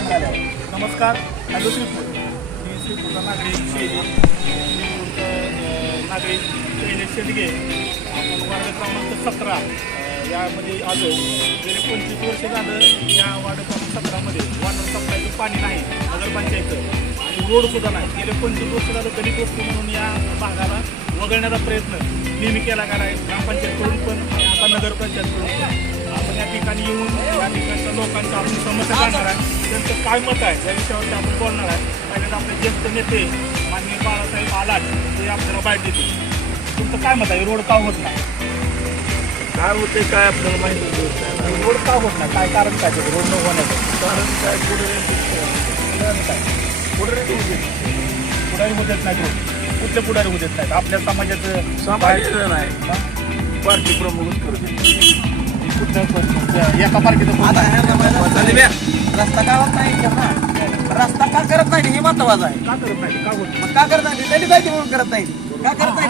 पहिल्यांदा नमस्कार हॅलो श्रीपूर मी श्रीपूरचा नागरिक शेली नागरिक शैलेश शेडगे आपण वार्ड क्रमांक सतरा यामध्ये आलो. गेले पंचवीस वर्ष झालं या वार्ड क्रमांक सतरामध्ये. वॉटर सप्लायचं पाणी नाही नगरपंचायतचं आणि रोड सुद्धा नाही. गेले पंचवीस वर्ष झालं गरीब वस्तू म्हणून या भागाला वगळण्याचा प्रयत्न नेहमी केला गेला ग्रामपंचायतकडून पण आता नगरपंचायतकडून पण. आपण या ठिकाणी येऊन या ठिकाणी लोकांच्या आपण समस्या जाणणार आहे. त्यांचं काय मत आहे या विषयावरती आपण बोलणार आहे. पहिल्यांदा आपले ज्येष्ठ नेते माननीय बाळासाहेब आलाट ते आपल्याला बाहेर देतील. तुमचं काय मत आहे? रोड का होत नाही? काय होते काय आपल्याला माहिती रोड का होत नाही? काय कारण काय त्याचं? रोड न होण्याचं. कारण काय? पुढे कारण काय? पुढारी होत येत नाही रोड. कुठले पुढारी होत येत नाहीत? आपल्या समाजाचं सांभाळलेलं नाही. पार्टी प्रमुखच करते एका बे. रस्ता गावात नाही इथे ना रस्ता का करत नाही? हे महत्वाचं आहे. का करत नाही? का होत नाही? मग का करत नाही? त्यांनी काय म्हणून करत नाही? का करत नाही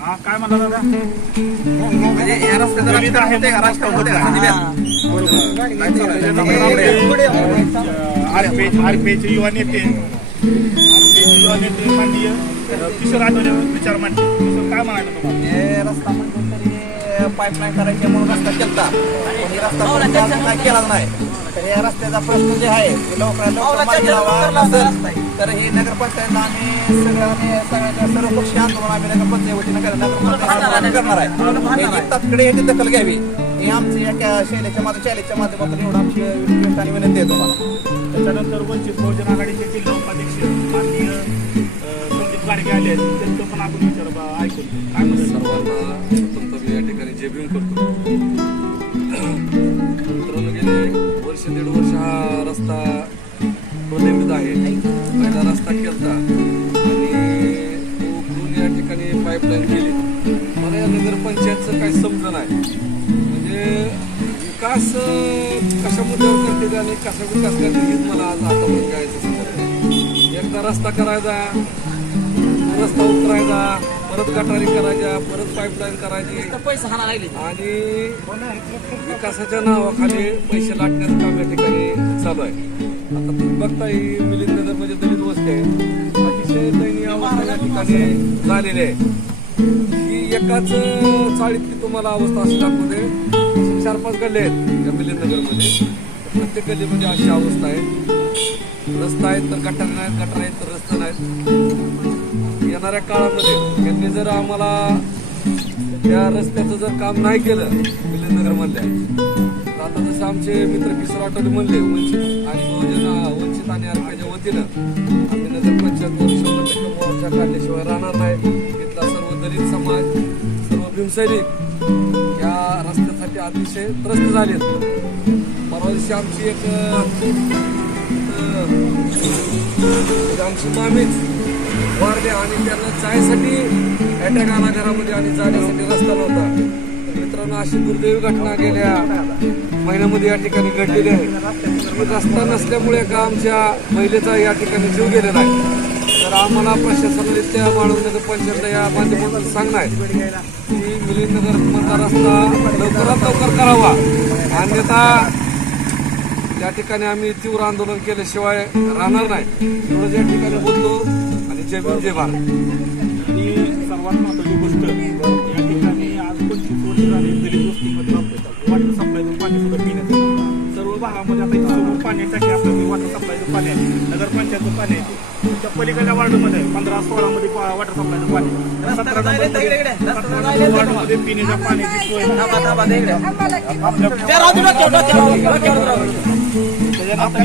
हा काय म्हणला दादा? म्हणजे या रस्त्याचं राजकारण होते का? राजकारण होते का? आरपीएच आरपीएचे युवा नेते. युवा नेते माननीय किशोर आठवले विचार मांडले. किशोर काय म्हणाले तुम्हाला? हे रस्ता म्हणतो तरी पाईपलाईन करायची म्हणून रस्ता केलता. पण हे रस्ता केलाच नाही तर या रस्त्याचा प्रश्न जे आहे ते लवकरात लवकर मार्गी लावा नसेल तर हे नगरपंचायत आणि सगळ्यांनी सगळ्यांच्या सर्व पक्षी आंदोलन आम्ही नगरपंचायत वतीनं कर- नगरपंचायत करणार आहे. हे तातकडे याची दखल घ्यावी. हे आमची एका शैलीच्या माध्यम शैलीच्या माध्यमातून एवढं आमची रिक्वेस्ट आणि विनंती आहे तुम्हाला. त्याच्यानंतर वंचित बहुजन आघाडीचे जिल्हा उपाध्यक्ष माननीय संदीप गाडगे आले आहेत. त्यांचं पण आपण विचार बा- ऐकून. काय सर्वांना प्रथम करतो मित्रांनो गेले वर्ष दीड वर्ष हा रस्ता प्रलंबित आहे. पहिला रस्ता केलता आणि तो उकरून या ठिकाणी पाईपलाईन केली. मला या नगरपंचायतचं काही समजण आहे. म्हणजे विकास कशा मुद्द्यावर करते आणि कसा विकास करते हेच मला आज आतापर्यंत कळायचं समजलं नाही. एकदा रस्ता करायचा रस्ता उतरायचा परत गटारी करायच्या परत पाईपलाईन करायची. पैसा हाना लागली. आणि विकासाच्या नावाखाली पैसे लाटण्याचं काम या ठिकाणी चालू आहे. आता तुम्ही बघताय ही मिलिंद नगर म्हणजे दलित वस्ती आहे. अतिशय दयनीय अवस्था या ठिकाणी झालेली आहे. ही एकाच चाळीतली तुम्हाला अवस्था अशी दाखवते. चार पाच गल्ले आहेत या मिलिंद नगरमध्ये प्रत्येक गल्लीमध्ये अशी अवस्था आहे. रस्ता आहेत तर गटार नाहीत गटार आहेत तर रस्ते नाहीत येणाऱ्या काळामध्ये यांनी जर आम्हाला त्या रस्त्याचं जर काम नाही केलं मिलिंदनगर मधल्या तर आता जसं आमचे मित्र किशोर आठवले म्हणले वंचित आणि बहुजन वंचित आणि अर्पाच्या वतीनं आम्ही नगर पंचायत शंभर टक्के मोर्चा काढल्याशिवाय राहणार नाही. इथला सर्व दलित समाज सर्व भीमसैनिक या रस्त्यासाठी अतिशय त्रस्त झालेत परवा दिवशी आमची एक आमची मामीच वारले आणि त्यांना जायसाठी अटॅक आला घरामध्ये आणि जाण्यासाठी रस्ता नव्हता. मित्रांनो अशी दुर्दैवी घटना गेल्या. महिन्यामध्ये या ठिकाणी घडलेली आहे. रस्ता नसल्यामुळे का आमच्या महिलेचा या ठिकाणी जीव गेलेला आहे? तर आम्हाला प्रशासनाने त्या वाढवण्याचं पंचायतला या माध्यमातून सांगणं आहे. की मिलिंदनगर मधला रस्ता लवकरात लवकर करावा. अन्यथा त्या ठिकाणी आम्ही तीव्र आंदोलन केल्याशिवाय राहणार नाही. एवढं या ठिकाणी बोलतो जय भीम जय भारत. आणि सर्वात महत्वाची गोष्ट या ठिकाणी आज पंचवीस वर्ष झाली दलित वस्तीमध्ये वॉटर सप्लायचं पाणी सुद्धा पिण्याचं सर्व भागामध्ये आता इथं सर्व पाणी टाकी आपलं वॉटर सप्लायचं पाणी आहे. नगरपंचायतचं पाणी आहे. त्या पलीकडच्या वार्डमध्ये पंधरा सोळामध्ये वॉटर सप्लायचं पाणी. सतरा वार्डमध्ये पिण्याच्या पाण्याची सोय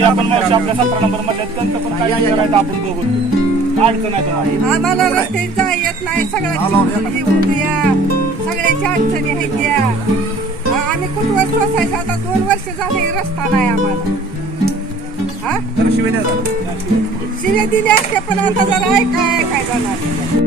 आपण आपल्या सतरा नंबरमध्ये त्यांचं पण काही करायचं आपण बघू काय अडचण आहे तुम्हाला. आम्हाला रस्ते जा येत नाही सगळ्याची होती सगळ्याच्या अडचणी आहेत या हा, आम्ही कुठवर सोसायचं आता दोन वर्ष झाले रस्ता नाही आम्हाला. हा? तर शिवाय दिल्या असत्या पण आता जरा ऐकाय काय जाणार.